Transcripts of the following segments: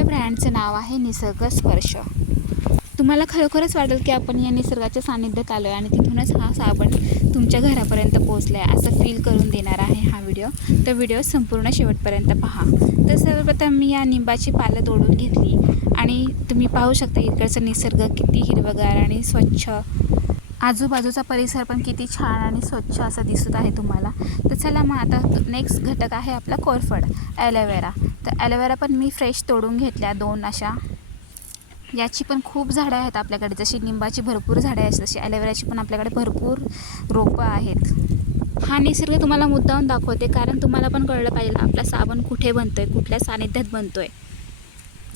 आपल्या ब्रँडचं नाव आहे निसर्ग स्पर्श। तुम्हाला खरोखरच वाटेल की आपण या निसर्गाच्या सानिध्यात आलो आहे आणि तिथूनच हा साबण तुमच्या घरापर्यंत पोहोचला आहे असं फील करून देणार आहे हा व्हिडिओ। तर व्हिडिओ संपूर्ण शेवटपर्यंत पहा। तर सर्वप्रथम मी या निंबाची पालं तोडून घेतली आणि तुम्ही पाहू शकता इकडचा निसर्ग किती हिरवगार आणि स्वच्छ, आजूबाजूचा परिसर पण किती छान आणि स्वच्छ असं दिसत आहे तुम्हाला। तर चला मग आता नेक्स्ट घटक आहे आपला कोरफड ॲलोवेरा। तर ॲलोवेरा पण मी फ्रेश तोडून घेतल्या 2 अशा। याची पण खूप झाडं आहेत आपल्याकडे, जशी निंबाची भरपूर झाडं आहेत तशी ॲलोवेराची पण आपल्याकडे भरपूर रोपं आहेत। हा निसर्ग तुम्हाला मुद्दाम दाखवते कारण तुम्हाला पण कळलं पाहिजे आपला साबण कुठे बनतोय, कुठल्या सानिध्यात बनतोय।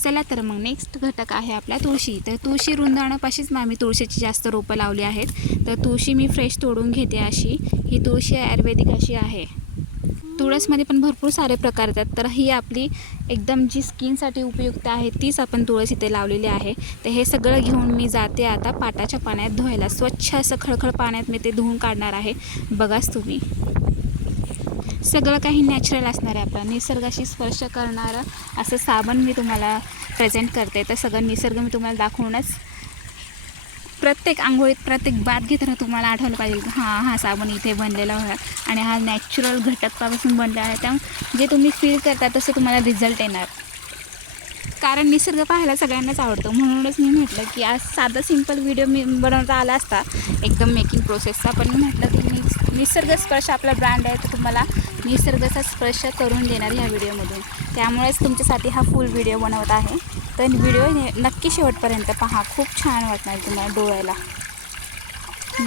चला तर मग नेक्स्ट घटक आहे आपला तुळशी। तर तुळशी रुंदावण्यापाशीच आम्ही तुळशीची जास्त रोपं लावली आहेत। तर तुळशी मी फ्रेश तोडून घेते अशी। ही तुळशी आयुर्वेदिक अशी आहे। तुळसमध्ये पण भरपूर सारे प्रकार आहेत, तर ही आपली एकदम जी स्किनसाठी उपयुक्त आहे तीच आपण तुळस इथे लावलेली आहे। तर हे सगळं घेऊन मी जाते आता पाटाच्या पाण्यात धुवायला। स्वच्छ असं खळखळ पाण्यात मी ते धुवून काढणार आहे। बघाच तुम्ही, सगळं काही नॅचरल असणार आहे, आपला निसर्गाशी स्पर्श करणारं असं साबण मी तुम्हाला प्रेझेंट करते। तर सगळं निसर्ग मी तुम्हाला दाखवूनच प्रत्येक आंघोळीत प्रत्येक बात घेताना तुम्हाला आठवलं पाहिजे हा साबण इथे बनलेला आहे आणि हा नॅचरल घटकापासून बनलेला आहे। त्यामुळे जे तुम्ही फील करता तसं तुम्हाला रिझल्ट येणार, कारण निसर्ग पाहायला सगळ्यांनाच आवडतो। म्हणूनच मी म्हटलं की आज साधा सिंपल व्हिडिओ मी बनवता आला असता एकदम मेकिंग प्रोसेसचा, पण मी म्हटलं की निसर्ग स्पर्श आपला ब्रँड आहे, तर तुम्हाला निसर्गाचा स्पर्श करून देणार ह्या व्हिडिओमधून। त्यामुळेच तुमच्यासाठी हा फुल व्हिडिओ बनवत आहे। तर व्हिडिओ नक्की शेवटपर्यंत पहा, खूप छान वाटणार तुम्हाला डोळ्याला।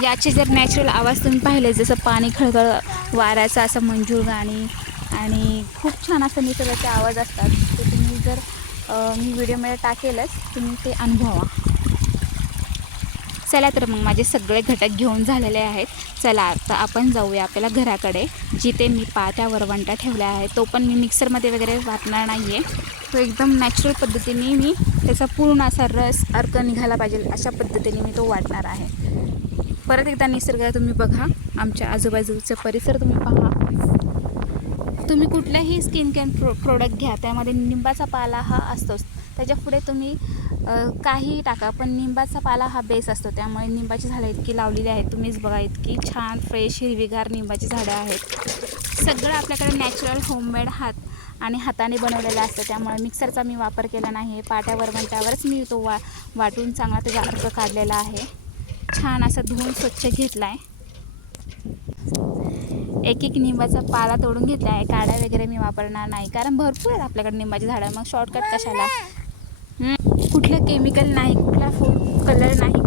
याचे जर नॅचरल आवाज तुम्ही पाहिले, जसं पाणी खळखळ वाऱ्याचा असं मंजूळ गाणी आणि खूप छान असं निसर्गाचे आवाज असतात, ते तुम्ही जर मी व्हिडिओमध्ये टाकेलच, तुम्ही ते अनुभवा। चला तर मग माझे सगळे घटक घेऊन झालेले आहेत। चला आता आपण जाऊया आपल्याला घराकडे, जिथे मी पाट्या वरवंटा ठेवल्या आहे। तो पण मी मिक्सरमध्ये वगैरे वापरणार नाही आहे, तो एकदम नॅचरल पद्धतीने मी त्याचा पूर्ण असा रस अर्क निघाला पाहिजे अशा पद्धतीने मी तो वाटणार आहे। परत एकदा निसर्ग तुम्ही बघा, आमच्या आजूबाजूचा परिसर तुम्ही पहा। तुम्ही कुठल्याही स्किन केअर प्रोडक्ट घ्या, त्यामध्ये निंबाचा पाला हा असतोच। त्याच्यापुढे तुम्ही काही टाका, पण निंबाचा पाला हा बेस असतो। त्यामुळे निंबाची झाडं इतकी लावलेली आहेत, तुम्हीच बघा इतकी छान फ्रेश हिरवीगार निंबाची झाडं आहेत। सगळं आपल्याकडे नॅचरल होममेड आणि हाताने बनवलेलं असतं, त्यामुळे मिक्सरचा मी वापर केला नाही। पाट्या वरवंट्यावरच मी तो वाटून चांगला त्याचा अर्क काढलेला आहे। छान असं धुवून स्वच्छ घेतला आहे। एक निंबाचा पाला तोडून घेतला आहे। काड्या वगैरे मी वापरणार नाही, कारण भरपूर आहेत आपल्याकडे निंबाची झाडं, मग शॉर्टकट कशाला। कुठलं केमिकल नाही, कुठला फूड कलर नाही,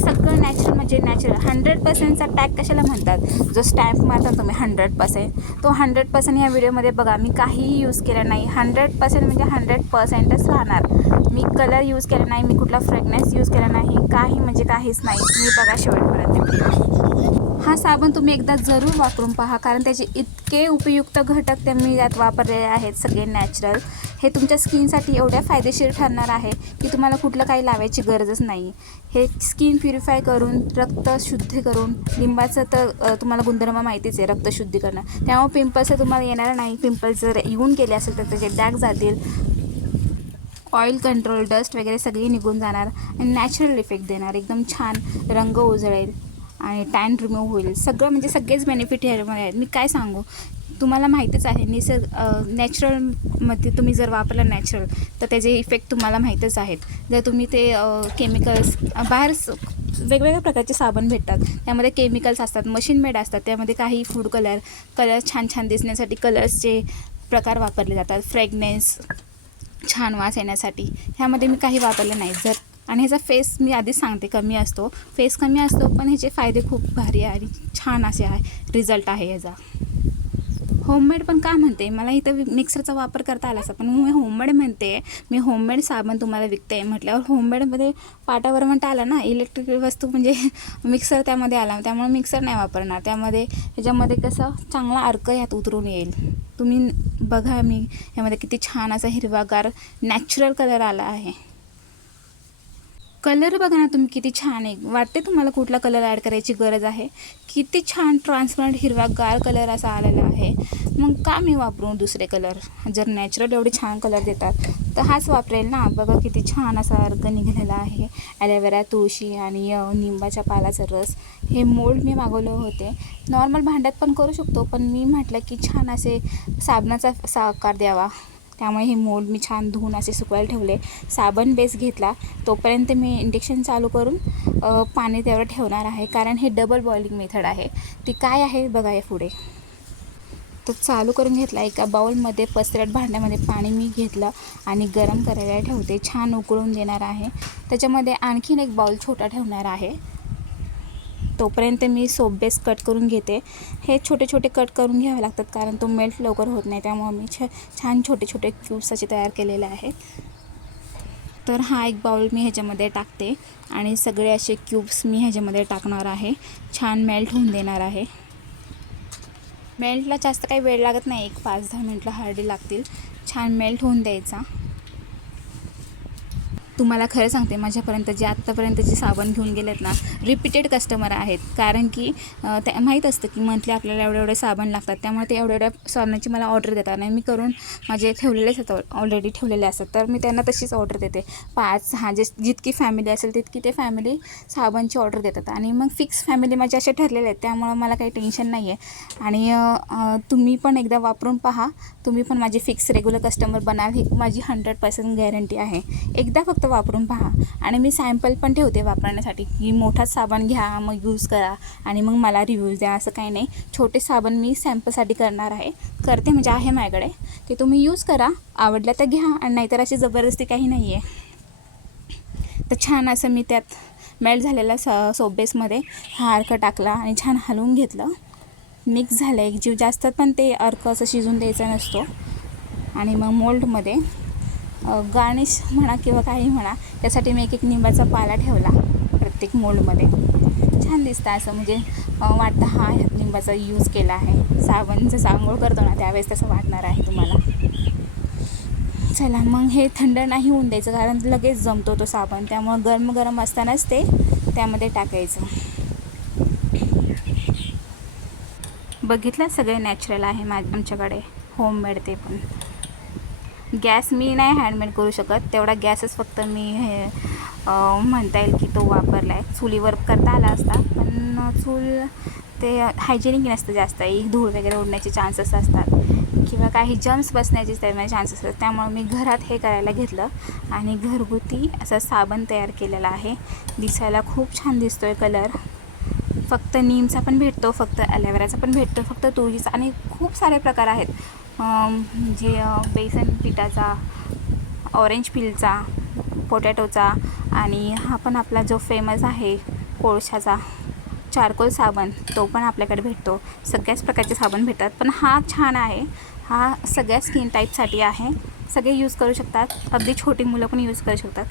सगळं नॅचरल म्हणजे नॅचरल। 100%चा टॅग कशाला म्हणतात, जो स्टॅम्प मारता तुम्ही 100%, तो 100% या व्हिडिओमध्ये बघा मी काहीही यूज केलं नाही। 100% म्हणजे 100%च राहणार। मी कलर यूज केला नाही, मी कुठला फ्रेग्रन्स यूज केला नाही, काही म्हणजे काहीच नाही। तुम्ही बघा शेवटपर्यंत। हा साबण तुम्ही एकदा जरूर वापरून पहा, कारण त्याचे इतके उपयुक्त घटक त्यांनी यात वापरलेले आहेत, सगळे नॅचरल। हे तुमच्या स्किनसाठी एवढ्या फायदेशीर ठरणार आहे की तुम्हाला कुठलं काही लावायची गरजच नाही। हे स्किन प्युरिफाय करून, रक्त शुद्धी करून, लिंबाचं तर तुम्हाला गुणधर्म माहितीच आहे रक्त शुद्धी करणं, त्यामुळे पिंपल्स तुम्हाला येणार नाही। पिंपल्स जर येऊन गेले असेल तर त्याचे डाग जातील, ऑइल कंट्रोल, डस्ट वगैरे सगळी निघून जाणार आणि नॅचरल इफेक्ट देणार, एकदम छान रंग उजळेल आणि टॅन रिमूव्ह होईल। सगळं म्हणजे सगळेच बेनिफिट ह्यामध्ये आहेत, मी काय सांगू, तुम्हाला माहीतच आहे। नॅचरलमध्ये तुम्ही जर वापरलं नॅचरल, तर त्याचे इफेक्ट तुम्हाला माहीतच आहेत। जर तुम्ही ते केमिकल्स बाहेर वेगवेगळ्या प्रकारचे साबण भेटतात, त्यामध्ये केमिकल्स असतात, मशीन मेड असतात, त्यामध्ये काही फूड कलर छान दिसण्यासाठी कलर्सचे प्रकार वापरले जातात, फ्रेग्रन्स छान वास येण्यासाठी, ह्यामध्ये मी काही वापरलं नाही। आणि ह्याचा फेस मी आधीच सांगते कमी असतो, फेस कमी असतो, पण ह्याचे फायदे खूप भारी आणि छान असे आहे, रिझल्ट आहे याचा। होममेड पण का म्हणते, मला इथं मिक्सरचा वापर करता आला असता, पण मी होममेड म्हणते। मी होममेड साबण तुम्हाला विकते म्हटल्यावर होममेडमध्ये पाटा वरवंटा आला ना, इलेक्ट्रिक वस्तू म्हणजे मिक्सर त्यामध्ये आला, त्यामुळे मिक्सर नाही वापरणार। ह्याच्यामध्ये कसं चांगला अर्क यात उतरून येईल। तुम्ही बघा, मी ह्यामध्ये किती छान असा हिरवागार नॅचरल कलर आला आहे। कलर बघा ना तुम्ही किती छान आहे. वाटते तुम्हाला कुठला कलर ॲड करायची गरज आहे. किती छान ट्रान्सपरंट हिरवागार कलर असा आलेला आहे. मग का मी वापरू दुसरे कलर? जर नॅचरल एवढे छान कलर देतात तर हाच वापरेल ना. बघा किती छान असा अर्क निघालेला आहे. ॲलोवेरा, तुळशी आणि निंबाच्या पालाचा रस. हे मोल्ड मी मागवले होते. नॉर्मल भांड्यात पण करू शकतो, पण मी म्हटलं की छान असे साबणाचा असा आकार द्यावा, त्यामुळे हे मोल्ड मी छान धुवून असे सुकवायला ठेवले. साबण बेस घेतला. तोपर्यंत मी इंडक्शन चालू करून पाणी त्यावर ठेवणार आहे, कारण हे डबल बॉइलिंग मेथड आहे. ती काय आहे बघा या पुढे. तर चालू करून घेतला. एका बाउलमध्ये पसरट भांड्यामध्ये पाणी मी घेतलं आणि गरम करायला ठेवते. छान उकळून देणार आहे. त्याच्यामध्ये आणखीन एक बाउल छोटा ठेवणार आहे. तोपर्यंत मी सोप बेस कट करून घेते. हे छोटे छोटे कट करून घ्यावे लागतात, कारण तो मेल्ट लवकर होत नाही. त्यामुळे मी छान छोटे छोटे क्यूब्स असे तयार केलेले आहेत. तर हा एक बाउल मी ह्याच्यामध्ये टाकते आणि सगळे असे क्यूब्स मी ह्याच्यामध्ये टाकणार आहे. छान मेल्ट होऊन देणार आहे. मेल्टला जास्त काही वेळ लागत नाही, एक 5-10 मिनटं हार्डली लागतील. छान मेल्ट होऊन द्यायचा. तुम्हाला खरं सांगते, माझ्यापर्यंत जे आत्तापर्यंत जे साबण घेऊन गेलेत ना, रिपीटेड कस्टमर आहेत. कारण की त्या माहीत असतं की मंथली आपल्याला एवढे साबण लागतात. त्यामुळे ते एवढ्या साबणाची मला ऑर्डर देतात नाही. मी करून माझे ठेवलेलेच असतात, ऑलरेडी ठेवलेले असतात. तर मी त्यांना तशीच ऑर्डर देते. 5-6 जितकी फॅमिली असेल तितकी ते फॅमिली साबणची ऑर्डर देतात. आणि मग फिक्स फॅमिली माझे असे ठरलेले आहेत. त्यामुळं मला काही टेन्शन नाही आहे. आणि तुम्ही पण एकदा वापरून पहा. तुम्ही पण माझे फिक्स रेग्युलर कस्टमर बनाल, ही माझी 100% गॅरंटी आहे. एकदा फक्त वापरून पहा. आणि मी सॅम्पल पण ठेवते वापरण्यासाठी, की मोठाच साबण घ्या मग यूज करा आणि मग मला रिव्ह्यूज द्या, असं काही नाही. छोटे साबण मी सॅम्पलसाठी करणार आहे, करते म्हणजे आहे माझ्याकडे. ते तुम्ही यूज करा, आवडलं तर घ्या, आणि नाहीतर अशी जबरदस्ती काही नाही आहे. तर छान असं मी त्यात मेल्ट झालेला सोप बेसमध्ये हा अर्क टाकला आणि छान हलवून घेतलं. मिक्स झालं एक जीव. जास्त पण ते अर्क असं शिजून द्यायचा नसतो. आणि मग मोल्डमध्ये गार्निश म्हणा किंवा काही म्हणा, त्यासाठी मी एक निंबाचा पाला ठेवला प्रत्येक मोल्डमध्ये. छान दिसतं असं, म्हणजे वाटतं हा ह्यात निंबाचा यूज केला आहे. साबण जसं आंघोळ करतो ना त्यावेळेस तसं वाटणार आहे तुम्हाला. चला मग हे थंड नाही होऊन द्यायचं, कारण लगेच जमतो तो साबण. त्यामुळं गरम गरम असतानाच ते त्यामध्ये टाकायचं. बघितलं, सगळे नॅचरल आहे आमच्याकडे, होममेड. ते पण गॅस मी नाही हँडमेड करू शकत, तेवढा गॅसच फक्त मी हे म्हणता येईल की तो वापरला आहे. चुलीवर करता आला असता, पण चूल ते हायजेनिक नसतं जास्त. धूळ वगैरे उडण्याचे चान्सेस असतात किंवा काही जर्म्स बसण्याचे चान्सेस असतात. त्यामुळे मी घरात हे करायला घेतलं आणि घरगुती असा साबण तयार केलेला आहे. दिसायला खूप छान दिसतो आहे कलर. फक्त नीमचा पण भेटतो, फक्त ॲलोवेराचा पण भेटतो, फक्त तुळशीचा, आणि खूप सारे प्रकार आहेत. म्हणजे बेसन पिठाचा, ऑरेंज पीलचा, पोटॅटोचा, आणि हा पण आपला जो फेमस आहे कोळशाचा चारकोल साबण, तो पण आपल्याकडे भेटतो. सगळ्याच प्रकारचे साबण भेटतात, पण हा छान आहे. हा सगळ्या स्किन टाईपसाठी आहे. सगळे यूज करू शकतात, अगदी छोटी मुलं पण यूज करू शकतात.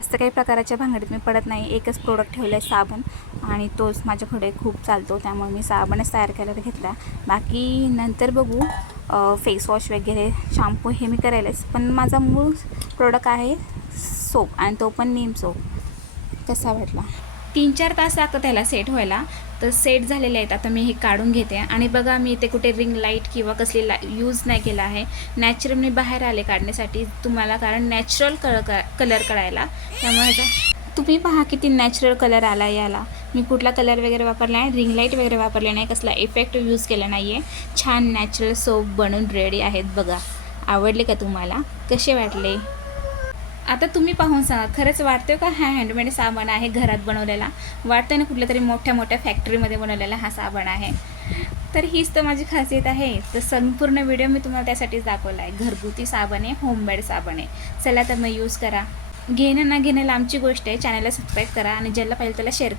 असं काही प्रकाराच्या भांगडीत मी पडत नाही. एकच प्रोडक्ट ठेवलं आहे साबण, आणि तोच माझ्याकडे खूप चालतो. त्यामुळे मी साबणच तयार करायला घेतला. बाकी नंतर बघू. फेसवॉश वगैरे, शॅम्पू हे मी करायलाच, पण माझा मूळ प्रोडक्ट आहे सोप, आणि तो पण नीम सोप. कसा वाटला? 3-4 तास लागतं त्याला सेट व्हायला. तर सेट झालेले आहेत. आता मी हे काढून घेते. आणि बघा, मी इथे कुठे रिंग लाईट किंवा कसली यूज नाही केला आहे. नॅचरल मी बाहेर आले काढण्यासाठी तुम्हाला, कारण नॅचरल कलर कळायला. त्यामुळे तुम्ही पहा किती नॅचरल कलर आला याला. मी कुठला कलर वगैरे वापरला आहे, रिंग लाईट वगैरे वापरले नाही, कसला इफेक्ट यूज केला नाही आहे. छान नॅचरल सोप बनून रेडी आहेत. बघा, आवडले का तुम्हाला? कसे वाटले? आता तुम्ही पाहून सांगा, खरंच वाटतं का हा हँडमेड साबण आहे, घरात बनवलेला? वाटतं ना कुठल्या तरी मोठ्या मोठ्या फॅक्टरीमध्ये बनवलेला हा साबण आहे. तर हीच तर माझी खासियत आहे. तर संपूर्ण व्हिडिओ मी तुम्हाला त्यासाठीच दाखवला आहे. घरगुती साबण आहे, होममेड साबण आहे. चला तर मग यूज करा. घेणं ना घेणं लांबची गोष्ट आहे. चॅनलला सबस्क्राईब करा आणि ज्याला पाहिजे त्याला शेअर करा.